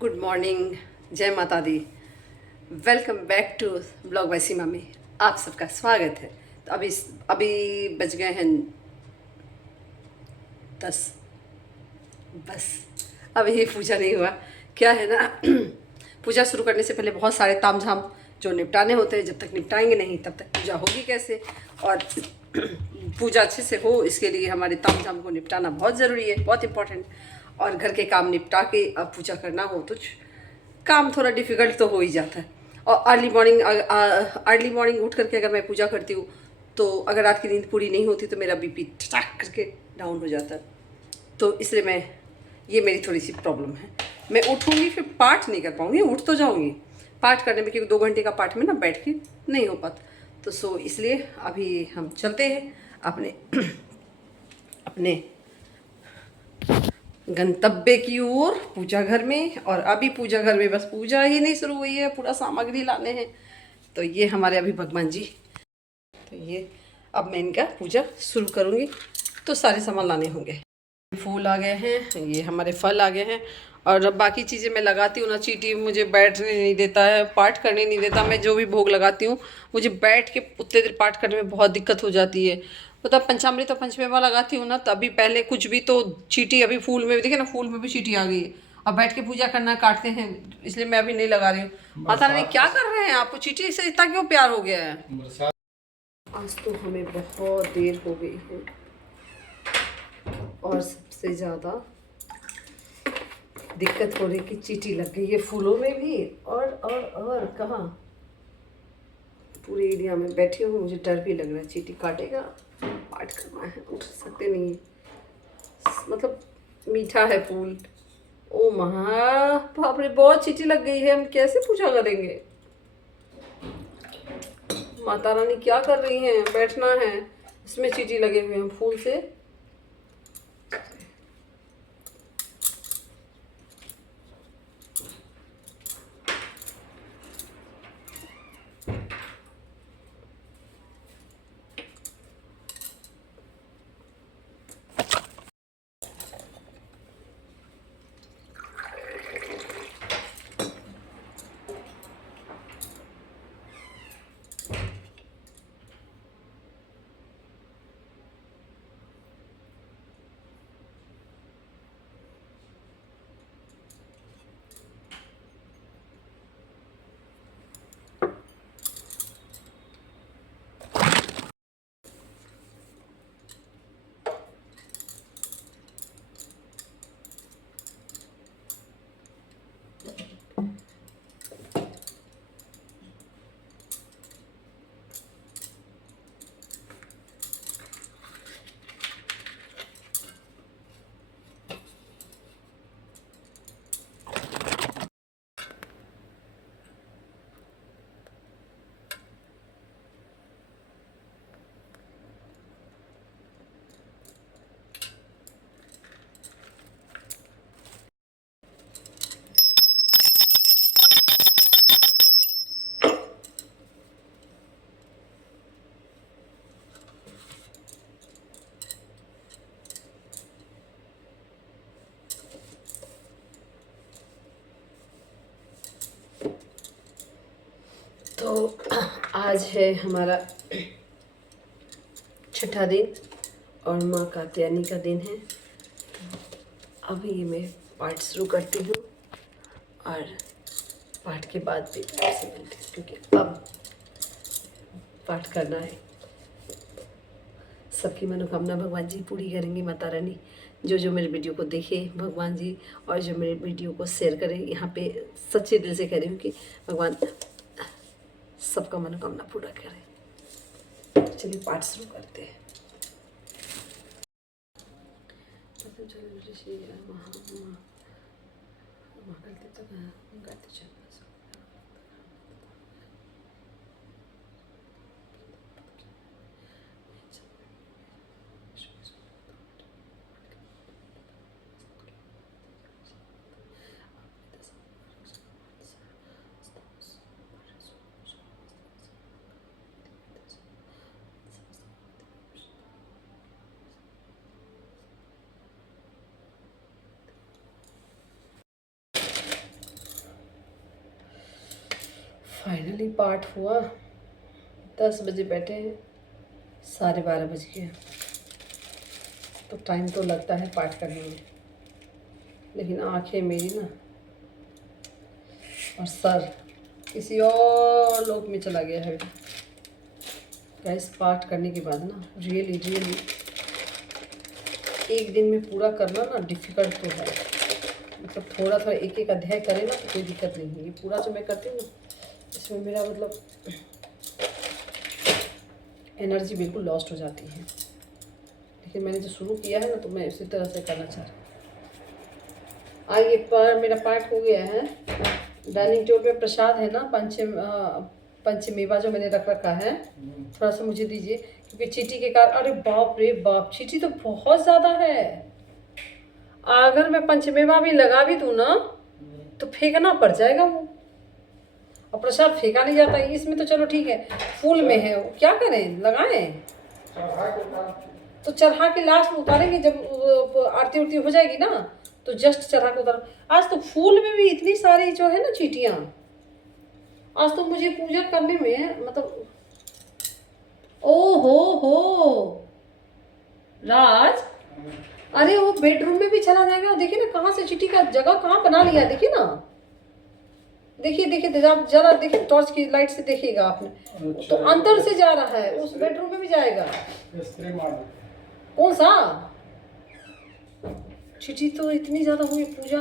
Good morning, जय माता दी। Welcome back to blog by Seema में आप सबका स्वागत है। तो अभी बज गए हैं 10। बस अभी ही पूजा नहीं हुआ। क्या है ना पूजा शुरू करने से पहले बहुत सारे तामझाम जो निपटाने होते हैं। जब तक निपटाएंगे नहीं तब तक पूजा होगी कैसे। और पूजा अच्छे से हो इसके लिए हमारे तामझाम को निपटाना बहुत ज़रूरी है, बहुत इम्पोर्टेंट। और घर के काम निपटा के अब पूजा करना हो तो काम थोड़ा डिफ़िकल्ट तो हो ही जाता है। और अर्ली मॉर्निंग उठ करके अगर मैं पूजा करती हूँ तो अगर रात की नींद पूरी नहीं होती तो मेरा बीपी टक करके डाउन हो जाता है। तो इसलिए ये मेरी थोड़ी सी प्रॉब्लम है। मैं उठूँगी फिर पाठ नहीं कर पाऊँगी। उठ तो जाऊँगी पाठ करने में, क्योंकि 2 घंटे का पाठ में ना बैठ के नहीं हो पाता। तो इसलिए अभी हम चलते हैं अपने अपने गंतव्य की ओर, पूजा घर में। और अभी पूजा घर में बस पूजा ही नहीं शुरू हुई है, पूरा सामग्री लाने हैं। तो ये हमारे अभी भगवान जी, तो ये अब मैं इनका पूजा शुरू करूँगी तो सारे सामान लाने होंगे। फूल आ गए हैं, ये हमारे फल आ गए हैं। और अब बाकी चीज़ें मैं लगाती हूँ ना, चीटी मुझे बैठने नहीं देता है, पाठ करने नहीं देता। मैं जो भी भोग लगाती हूँ मुझे बैठ के उतने देर पाठ करने में बहुत दिक्कत हो जाती है। मतलब पंचामृत और पंचमेवा लगाती हूँ ना, तभी पहले कुछ भी तो चीटी, अभी फूल में भी देखिए ना, फूल में भी चीटी आ गई है। अब बैठ के पूजा करना, काटते हैं, इसलिए मैं अभी नहीं लगा रही हूँ। माता रानी क्या कर रहे हैं आपको? चीटी से इतना क्यों प्यार हो गया है? आज तो हमें बहुत देर हो गई है। और सबसे ज़्यादा दिक्कत हो रही कि चींटी लग गई है फूलों में भी। और कहाँ, पूरे एरिया में बैठी हूँ, मुझे डर भी लग रहा है चींटी काटेगा। पाठ करना है, उठ सकते नहीं। मतलब मीठा है फूल। ओ महा बाप रे, बहुत चींटी लग गई है। हम कैसे पूजा करेंगे? माता रानी क्या कर रही हैं? बैठना है, इसमें चींटी लगे हुए हैं फूल से। तो आज है हमारा छठा दिन और माँ कात्यायनी का दिन है। अभी मैं पाठ शुरू करती हूँ और पाठ के बाद भी आपसे मिलती हूँ, क्योंकि अब पाठ करना है। सबकी मनोकामना भगवान जी पूरी करेंगी माता रानी। जो जो मेरे वीडियो को देखे भगवान जी, और जो मेरे वीडियो को शेयर करें, यहाँ पे सच्चे दिल से कह रही हूँ कि भगवान सबका मनोकामना पूरा करें। चलिए पाठ शुरू करते हैं। फाइनली पाठ हुआ। 10 बजे बैठे हैं, 12:30 बज गए। तो टाइम तो लगता है पाठ करने में, लेकिन आंखें मेरी ना और सर किसी और लोक में चला गया है। गैस पाठ करने के बाद ना रियली रियली एक दिन में पूरा करना ना डिफ़िकल्ट तो है। मतलब थोड़ा थोड़ा एक एक अध्याय करें ना तो कोई दिक्कत नहीं है। ये पूरा जो मैं करती हूँ ना, इसमें मेरा मतलब एनर्जी बिल्कुल लॉस्ट हो जाती है। लेकिन मैंने जो शुरू किया है ना, तो मैं उसी तरह से करना चाह रही हूँ। आइए, पर मेरा पाठ हो गया है। डाइनिंग टेबल पे प्रसाद है ना, पंचमेवा जो मैंने रख रखा है, थोड़ा सा मुझे दीजिए, क्योंकि चींटी के कारण। अरे बाप रे बाप, चींटी तो बहुत ज़्यादा है। अगर मैं पंचमेवा भी लगा भी दूँ ना तो फेंकना पड़ जाएगा वो, और प्रसाद फेंका नहीं जाता। इसमें तो चलो ठीक है, फूल में है, क्या करें, लगाएं तो चढ़ा के लास्ट में उतारेंगे जब आरती उरती हो जाएगी ना, तो जस्ट चढ़ा के उतार। आज तो फूल में भी इतनी सारी जो है ना चींटियाँ, आज तो मुझे पूजा करने में मतलब ओ हो राज, अरे वो बेडरूम में भी चला जाएगा। देखिए ना कहाँ से चींटी का जगह कहाँ बना लिया, देखिए ना, देखिए देखिए आप जरा देखिए, टॉर्च की लाइट से देखिएगा आपने। तो अंदर से जा रहा है, उस बेडरूम में भी जाएगा। कौन सा चींटी तो इतनी ज्यादा हुई पूजा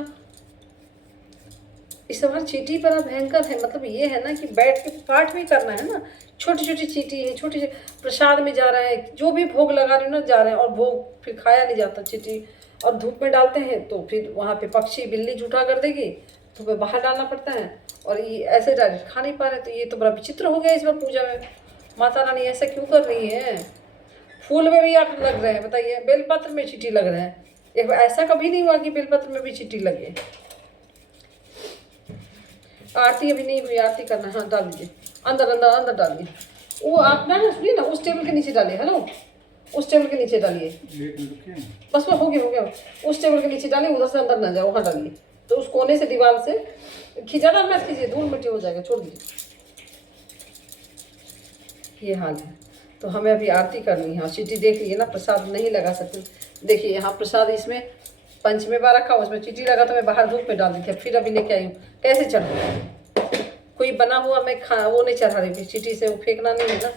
इस बार। चींटी बड़ा भयंकर है। मतलब ये है ना कि बैठ के पाठ भी करना है ना। छोटी छोटी चींटी है, छोटी प्रसाद में जा रहा है, जो भी भोग लगा रहे ना जा रहे हैं, और भोग फिर खाया नहीं जाता चींटी। और धूप में डालते हैं तो फिर वहाँ पे पक्षी बिल्ली जूठा कर देगी, तो फिर बाहर डालना पड़ता है। और ये ऐसे डायरेक्ट खा नहीं पा रहे। तो ये तो बड़ा विचित्र हो गया इस बार पूजा में। माता रानी ऐसा क्यों कर रही है? फूल में भी आग लग रहे हैं, बताइए, बेलपत्र में चींटी लग रहे हैं। एक ऐसा कभी नहीं हुआ कि बेलपत्र में भी चींटी लगे। आरती अभी नहीं हुई, आरती करना है। हाँ डाल दीजिए, अंदर अंदर अंदर डालिए। वो आप ना सुनिए ना, उस टेबल के नीचे डालिए। हेलो, उस टेबल के नीचे डालिए। बस वो हो गया। उस टेबल के नीचे डालिए, उधर से अंदर ना जाओ, वहाँ डालिए। तो उस कोने से दीवार से ज़्यादा मत कीजिए, धूल मिट्टी हो जाएगा, छोड़ दीजिए। ये हाल है। तो हमें अभी आरती करनी है। चींटी देख लीजिए ना, प्रसाद नहीं लगा सकते। देखिए यहाँ प्रसाद इसमें पंचमेवा रखा, उसमें चींटी लगा, तो मैं बाहर धूप में डाल दी थी। फिर अभी लेके आई हूँ, कैसे चढ़ाऊँ? कोई बना हुआ मैं वो नहीं चढ़ा रही थी। चींटी से वो फेंकना नहीं है ना,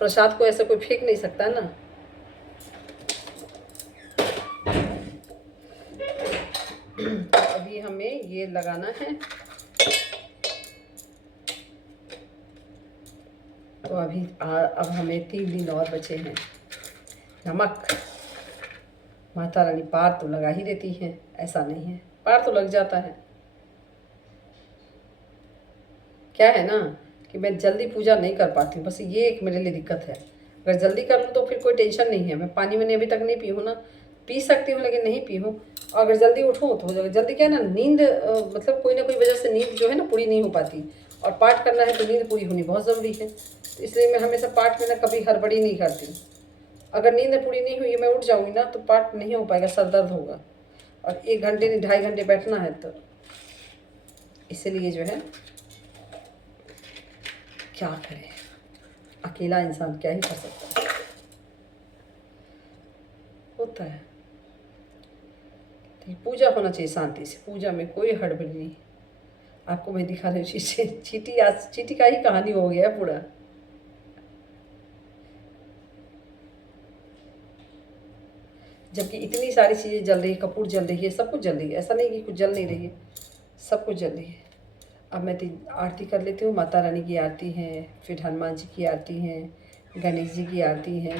प्रसाद को ऐसे कोई फेंक नहीं सकता है ना। अभी हमें ये लगाना है। तो अभी अब हमें 3 दिन और बचे हैं। नमक, माता रानी पार तो लगा ही देती है, ऐसा नहीं है, पार तो लग जाता है। क्या है ना कि मैं जल्दी पूजा नहीं कर पाती हूँ, बस ये एक मेरे लिए दिक्कत है। अगर जल्दी कर लूँ तो फिर कोई टेंशन नहीं है। मैं पानी मैंने अभी तक नहीं पी हूँ ना, पी सकती हूँ लेकिन नहीं पी हूँ। और अगर जल्दी उठूँ तो हो जाएगा। जल्दी क्या है ना, नींद मतलब कोई ना कोई वजह से नींद जो है ना पूरी नहीं हो पाती, और पाठ करना है तो नींद पूरी होनी बहुत ज़रूरी है। तो इसलिए मैं हमेशा पाठ में ना कभी हड़बड़ी नहीं करती। अगर नींद पूरी नहीं हुई, मैं उठ जाऊँगी ना तो पाठ नहीं हो पाएगा, सर दर्द होगा। और 1 घंटे नहीं 2.5 घंटे बैठना है, तो इसीलिए जो है क्या करें, अकेला इंसान क्या ही कर सकता है, होता है। तो पूजा होना चाहिए शांति से, पूजा में कोई हड़बड़ी नहीं। आपको मैं दिखा रही हूँ चींटी, आज चींटी का ही कहानी हो गया है पूरा। जबकि इतनी सारी चीज़ें जल रही है, कपूर जल रही है, सब कुछ जल रही है, ऐसा नहीं कि कुछ जल नहीं रही है, सब कुछ जल रही है। अब मैं आरती कर लेती हूँ। माता रानी की आरती है, फिर हनुमान जी की आरती है, गणेश जी की आरती है,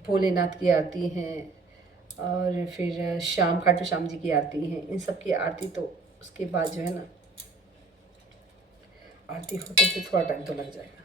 भोलेनाथ की आरती है, और फिर खाटू श्याम जी की आरती है। इन सब की आरती तो उसके बाद जो है ना, आरती होते से थोड़ा टाइम तो लग जाएगा।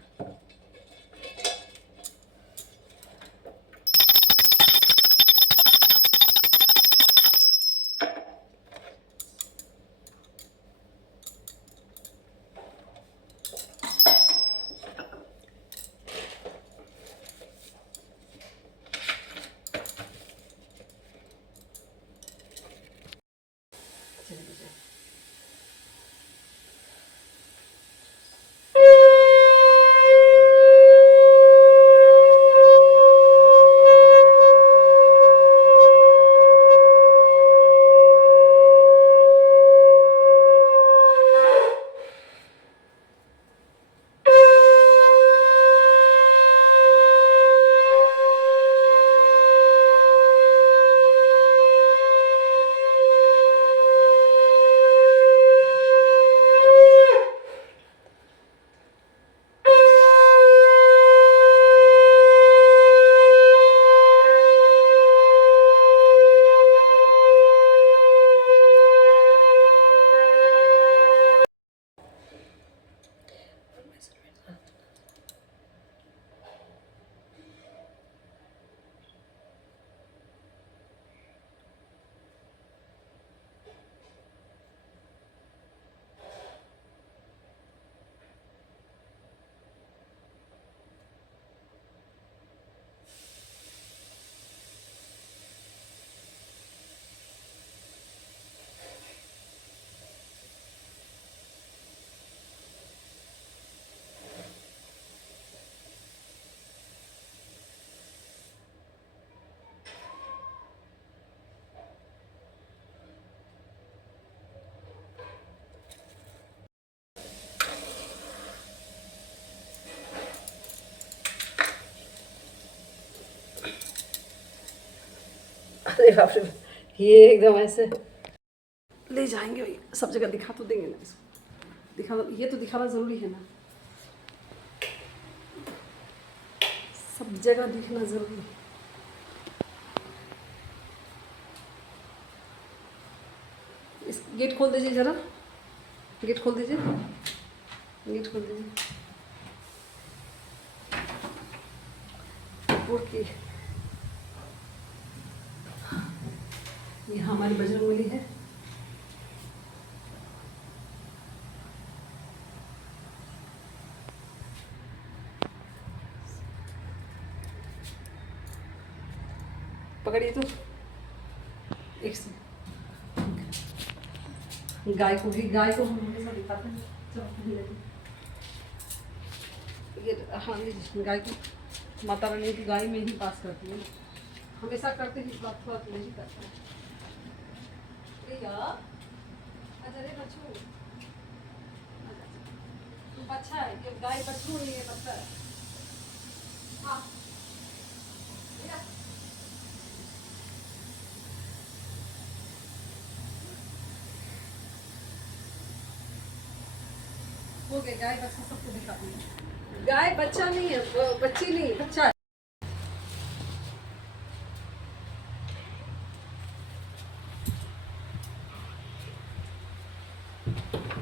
अरे बाप रे, ये एकदम ऐसे ले जाएंगे भाई, सब जगह दिखा तो देंगे ना इसको, दिखाना ये तो दिखाना ज़रूरी है ना, सब जगह दिखना ज़रूरी है। इस गेट खोल दीजिए ज़रा, गेट खोल दीजिए, गेट खोल दीजिए। ओके, ये हमारी बजरंगबली है। पकड़िए तो एक से गाय को भी, गाय को हम हमेशा दिखाते हैं। चलो ये हाँ लीजिए, गाय को माता रानी की गाय में ही पास करती है, हमेशा करते ही, इस बात थोड़ा नहीं करता है। अच्छा रे बच्चू, तू बच्चा है, ये गाय बच्चू नहीं है, बच्चा है। हाँ हो गया, गाय बच्चा सबको दिखाती है। गाय बच्चा नहीं है, बच्ची नहीं, बच्चा है।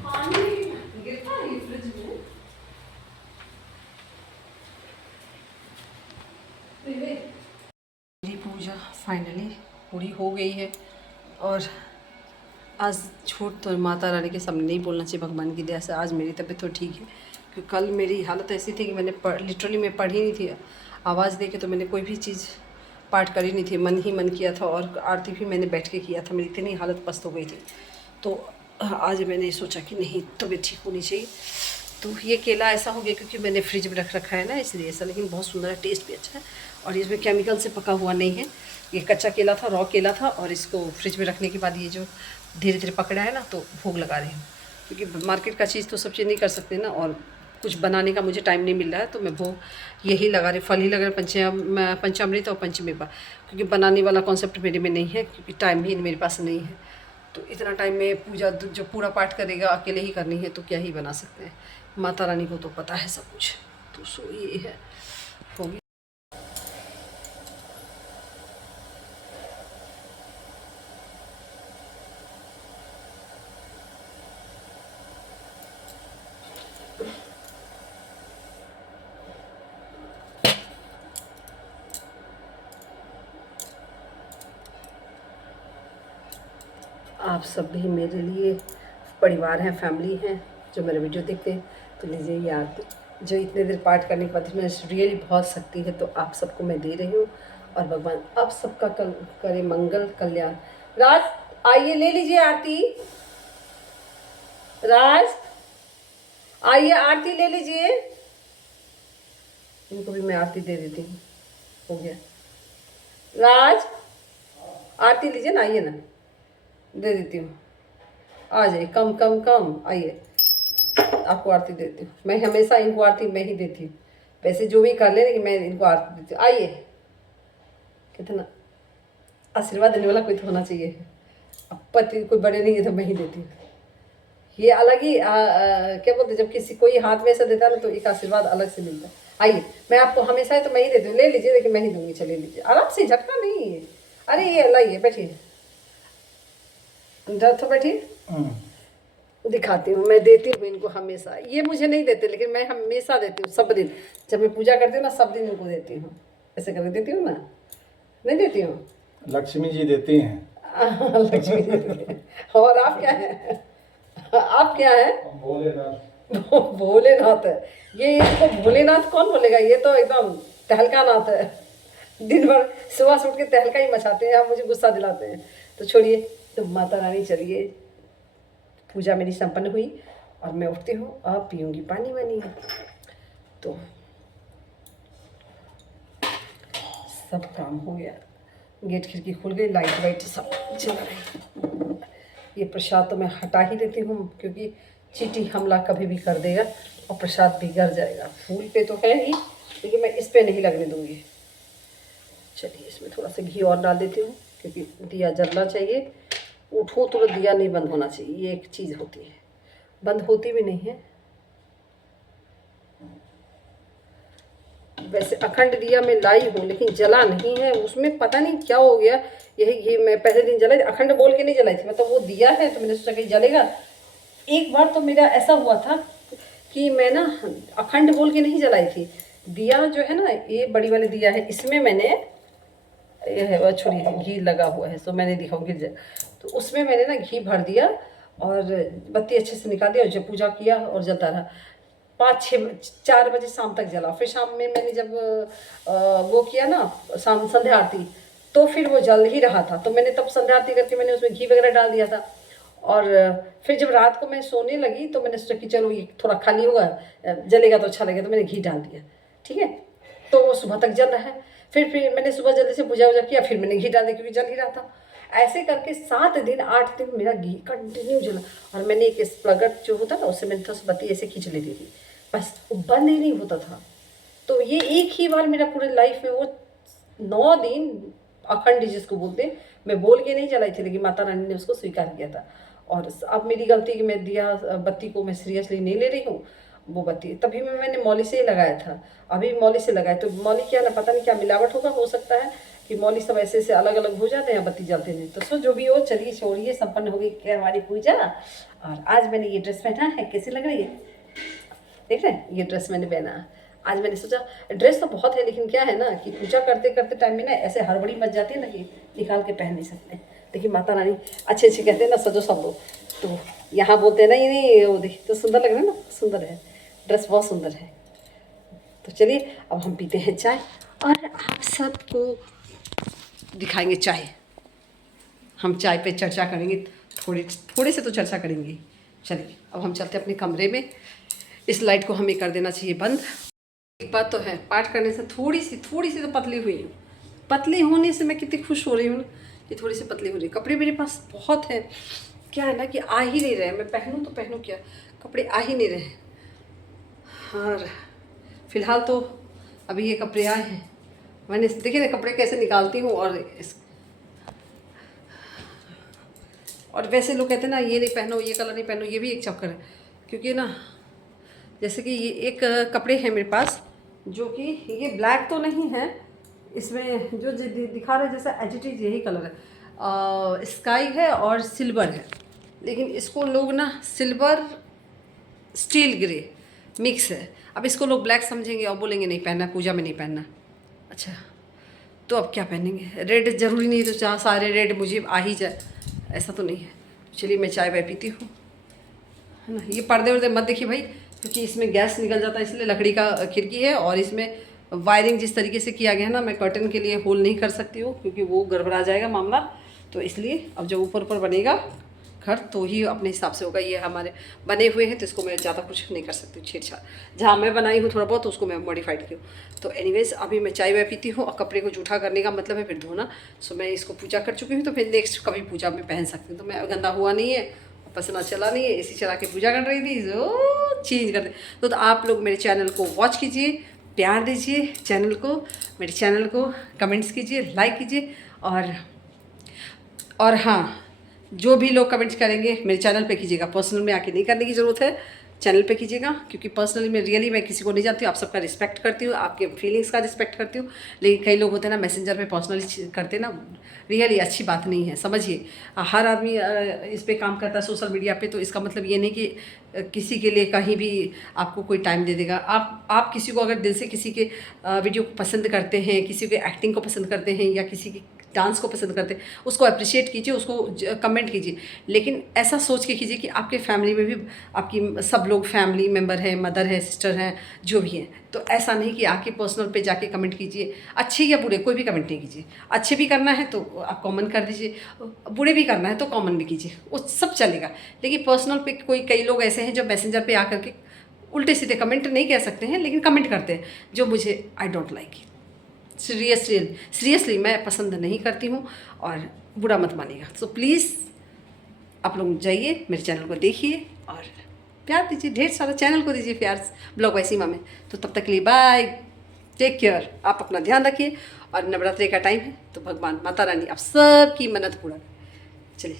पानी गिरता है ये फ्रिज में। मेरी पूजा फाइनली पूरी हो गई है, और आज झूठ तो माता रानी के सामने नहीं बोलना चाहिए, भगवान की दया से आज मेरी तबीयत तो ठीक है, क्योंकि कल मेरी हालत ऐसी थी कि मैंने लिटरली मैं पढ़ी नहीं थी, आवाज़ दे के तो मैंने कोई भी चीज़ पाठ करी नहीं थी, मन ही मन किया था, और आरती भी मैंने बैठ के किया था, मेरी इतनी हालत पस्त हो गई थी। तो आज मैंने सोचा कि नहीं, तबीयत ठीक होनी चाहिए। तो ये केला ऐसा हो गया क्योंकि मैंने फ्रिज में रख रखा है ना, इसलिए ऐसा, लेकिन बहुत सुंदर है, टेस्ट भी अच्छा है, और इसमें केमिकल से पका हुआ नहीं है। ये कच्चा केला था, रॉ केला था, और इसको फ्रिज में रखने के बाद ये जो धीरे धीरे पकड़ा है ना, तो भोग लगा रही हूँ, क्योंकि मार्केट का चीज़ तो सब चीज़ नहीं कर सकते ना, और कुछ बनाने का मुझे टाइम नहीं मिल रहा है, तो मैं भोग यही लगा रही, फल ही लगा रही, पंचामृत और पंचमेवा, क्योंकि बनाने वाला कॉन्सेप्ट मेरे में नहीं है, क्योंकि टाइम ही मेरे पास नहीं है। तो इतना टाइम में पूजा जो पूरा पाठ करेगा अकेले ही करनी है, तो क्या ही बना सकते हैं, माता रानी को तो पता है सब कुछ। तो सो ये है, होगी। आप सब भी मेरे लिए परिवार हैं, फैमिली हैं, जो मेरे वीडियो देखते हैं, तो लीजिए ये आरती, जो इतने देर पाठ करने के बाद इसमें रियली बहुत शक्ति है, तो आप सबको मैं दे रही हूँ, और भगवान आप सबका करे मंगल कल्याण। राज आइए, ले लीजिए आरती, राज आइए आरती ले लीजिए, इनको भी मैं आरती दे देती हूँ। हो गया, राज आरती लीजिए ना, आइए ना, दे देती हूँ, आ जाइए, कम कम कम आइए, आपको आरती देती हूँ। मैं हमेशा इनको आरती मैं ही देती हूँ, वैसे जो भी कर ले, लेकिन मैं इनको आरती देती हूँ। आइए, कितना आशीर्वाद देने वाला कोई तो होना चाहिए, अब पति कोई बड़े नहीं है तो मैं ही देती हूँ। ये अलग ही क्या बोलते, जब किसी कोई हाथ में ऐसा देता है ना, तो एक आशीर्वाद अलग से मिलता है। आइए, मैं आपको हमेशा है तो मैं ही देती हूँ, ले लीजिए, लेकिन मैं ही दूंगी, चलिए लीजिए आराम से, झटका नहीं है। अरे ये लाइए, बैठिए, डर तो बैठिए, दिखाती हूँ, मैं देती हूँ इनको हमेशा, ये मुझे नहीं देते, लेकिन मैं हमेशा देती हूँ, सब दिन जब मैं पूजा करती हूँ ना, सब दिन इनको देती हूँ, ऐसे करके देती हूँ ना, नहीं देती हूँ, लक्ष्मी जी देती हैं। लक्ष्मी देती है। और आप क्या है, आप क्या है, भोलेनाथ। भोलेनाथ है ये, इसको भोलेनाथ कौन बोलेगा, ये तो एकदम तहलका नाथ है, दिन भर सुबह से उठ के तहलका ही मचाते हैं, आप मुझे गुस्सा दिलाते हैं। तो छोड़िए, तो माता रानी चलिए, पूजा मेरी संपन्न हुई, और मैं उठती हूँ, अब पीऊँगी पानी वानी, तो सब काम हो गया, गेट खिड़की खुल गई, लाइट वाइट सब जल रही। ये प्रसाद तो मैं हटा ही देती हूँ, क्योंकि चींटी हमला कभी भी कर देगा, और प्रसाद बिगड़ जाएगा। फूल पे तो है ही, लेकिन मैं इस पे नहीं लगने दूँगी। चलिए, इसमें थोड़ा सा घी और डाल देती हूँ, क्योंकि दिया जलना चाहिए। उठो तो दिया नहीं बंद होना चाहिए, ये एक चीज़ होती है, बंद होती भी नहीं है। वैसे अखंड दिया मैं लाई हूँ लेकिन जला नहीं है, उसमें पता नहीं क्या हो गया। यही घी मैं पहले दिन जलाई, अखंड बोल के नहीं जलाई थी, मतलब वो दिया है तो मैंने सोचा कि जलेगा। एक बार तो मेरा ऐसा हुआ था कि मैं ना अखंड बोल के नहीं जलाई थी, दिया जो है ना ये बड़ी वाली दिया है, इसमें मैंने ये है वो छोड़िए घी लगा हुआ है, तो मैंने दिखाऊँ गिर जाए, तो उसमें मैंने ना घी भर दिया और बत्ती अच्छे से निकाल दिया और जब पूजा किया और जलता रहा 4 बजे शाम तक जला। फिर शाम में मैंने जब वो किया ना शाम संध्या आरती, तो फिर वो जल ही रहा था, तो मैंने तब संध्या आरती करके मैंने उसमें घी वगैरह डाल दिया था। और फिर जब रात को मैं सोने लगी तो मैंने सोचा कि चलो ये थोड़ा खाली होगा, जलेगा तो अच्छा लगेगा, तो मैंने घी डाल दिया, ठीक है। तो वो सुबह तक जल रहा है। फिर मैंने सुबह जल्दी से पूजा वूजा किया, फिर मैंने घी डाल दिया क्योंकि जल ही रहा था। ऐसे करके 7 दिन 8 दिन मेरा घी कंटिन्यू जला। और मैंने एक स्प्लगट जो होता ना उससे मैंने थोड़ा बत्ती ऐसे खींच लेती थी, बस वो बंद ही नहीं होता था। तो ये एक ही बार मेरा पूरे लाइफ में वो 9 दिन अखंड जिसको बोलते हैं, मैं बोल के नहीं जलाई थी लेकिन माता रानी ने उसको स्वीकार किया था। और अब मेरी गलती कि मैं दिया बत्ती को मैं सीरियसली नहीं ले रही हूँ। वो बत्ती तभी मैंने मौली से ही लगाया था, अभी मौली से लगाया, तो मौली क्या ना पता नहीं क्या मिलावट होगा, हो सकता है कि मौली सब ऐसे ऐसे अलग अलग हो जाते हैं, बत्ती जलते नहीं। तो सो जो भी हो, चलिए छोड़िए, संपन्न हो गई हमारी पूजा। और आज मैंने ये ड्रेस पहना है, कैसी लग रही है देख रहे हैं, ये ड्रेस मैंने पहना। आज मैंने सोचा ड्रेस तो बहुत है लेकिन क्या है ना कि पूजा करते करते टाइम में ना ऐसे हड़बड़ी मच जाती है ना कि निकाल के पहन नहीं सकते। लेकिन माता रानी अच्छे अच्छे कहते हैं ना, सजो सब लोग, तो यहाँ बोलते हैं ना ये नहीं वो देख तो सुंदर लग रहा है ना, सुंदर है ड्रेस, बहुत सुंदर है। तो चलिए अब हम पीते हैं चाय और आप सबको दिखाएंगे चाय। हम चाय पे चर्चा करेंगे, थोड़े से तो चर्चा करेंगे। चलिए अब हम चलते हैं अपने कमरे में। इस लाइट को हमें कर देना चाहिए बंद। एक बात तो है, पाठ करने से थोड़ी सी तो पतली हुई हूँ। पतली होने से मैं कितनी खुश हो रही हूँ कि थोड़ी सी पतली हो रही है। कपड़े मेरे पास बहुत है, क्या है ना कि आ ही नहीं रहे, मैं पहनूँ तो पहनूँ क्या, कपड़े आ ही नहीं रहे। और फिलहाल तो अभी ये कपड़े आए हैं, मैंने देखिए ना कपड़े कैसे निकालती हूँ। और वैसे लोग कहते हैं ना ये नहीं पहनो, ये कलर नहीं पहनो, ये भी एक चक्कर है। क्योंकि ना जैसे कि ये एक कपड़े हैं मेरे पास जो कि ये ब्लैक तो नहीं है, इसमें जो दिखा रहा है जैसा एजिटीज यही कलर है, स्काई है और सिल्वर है, लेकिन इसको लोग ना सिल्वर स्टील ग्रे मिक्स है। अब इसको लोग ब्लैक समझेंगे और बोलेंगे नहीं पहनना, पूजा में नहीं पहनना। अच्छा तो अब क्या पहनेंगे, रेड ज़रूरी नहीं तो जहाँ सारे रेड मुझे आ ही जाए, ऐसा तो नहीं है। चलिए मैं चाय वाय पीती हूँ, है ना। ये पर्दे वर्दे मत देखिए भाई, क्योंकि इसमें गैस निकल जाता है, इसलिए लकड़ी का खिड़की है और इसमें वायरिंग जिस तरीके से किया गया है ना, मैं कर्टन के लिए होल नहीं कर सकती हूँ क्योंकि वो गड़बड़ा जाएगा मामला। तो इसलिए अब जब ऊपर ऊपर बनेगा घर तो ही अपने हिसाब से होगा। ये हमारे बने हुए हैं तो इसको मैं ज़्यादा कुछ नहीं कर सकती छेड़छाड़, जहाँ मैं बनाई हूँ थोड़ा बहुत तो उसको मैं मॉडिफाइड की हूँ। तो एनीवेज अभी मैं चाय वाय पीती हूँ और कपड़े को जूठा करने का मतलब है फिर धोना। सो मैं इसको पूजा कर चुकी हूँ तो फिर नेक्स्ट कभी पूजा में पहन सकती हूँ। तो मैं गंदा हुआ नहीं है, पसीना चला नहीं है, इसी चला के पूजा कर रही थी, जो चेंज कर दे। तो आप लोग मेरे चैनल को वॉच कीजिए, प्यार दीजिए चैनल को, मेरे चैनल को कमेंट्स कीजिए, लाइक कीजिए। और हाँ, जो भी लोग कमेंट्स करेंगे मेरे चैनल पे कीजिएगा, पर्सनल में आके नहीं करने की ज़रूरत है, चैनल पे कीजिएगा। क्योंकि पर्सनली में रियली मैं किसी को नहीं जानती हूँ, आप सबका रिस्पेक्ट करती हूँ, आपके फीलिंग्स का रिस्पेक्ट करती हूँ। लेकिन कई लोग होते हैं ना मैसेंजर पे पर्सनली करते ना, रियली अच्छी बात नहीं है, समझिए। हर आदमी इस पर काम करता है सोशल मीडिया पे, तो इसका मतलब ये नहीं कि किसी के लिए कहीं भी आपको कोई टाइम दे देगा। आप किसी को अगर दिल से किसी के वीडियो को पसंद करते हैं, किसी के एक्टिंग को पसंद करते हैं या किसी की डांस को पसंद करते हैं, उसको अप्रिशिएट कीजिए, उसको कमेंट कीजिए। लेकिन ऐसा सोच के कीजिए कि आपके फैमिली में भी आपकी सब लोग फैमिली मेम्बर हैं, मदर है, सिस्टर हैं, जो भी हैं। तो ऐसा नहीं कि आके पर्सनल पे जाके कमेंट कीजिए, अच्छे या बुरे कोई भी कमेंट नहीं कीजिए। अच्छे भी करना है तो आप कॉमन कर दीजिए, बुरे भी करना है तो कॉमन भी कीजिए, वो सब चलेगा। लेकिन पर्सनल पे कई लोग ऐसे हैं जो मैसेंजर पे आकर के उल्टे सीधे कमेंट नहीं कह सकते हैं लेकिन कमेंट करते हैं, जो मुझे I don't like it. Seriously मैं पसंद नहीं करती हूँ और बुरा मत मानिएगा। सो प्लीज़ आप लोग जाइए मेरे चैनल को देखिए और प्यार दीजिए, ढेर सारा चैनल को दीजिए प्यार, ब्लॉग वाई सीमा में। तो तब तक के लिए बाय, टेक केयर, आप अपना ध्यान रखिए और नवरात्रि का टाइम है तो भगवान माता रानी आप सबकी मन्नत पूरा करें। चलिए।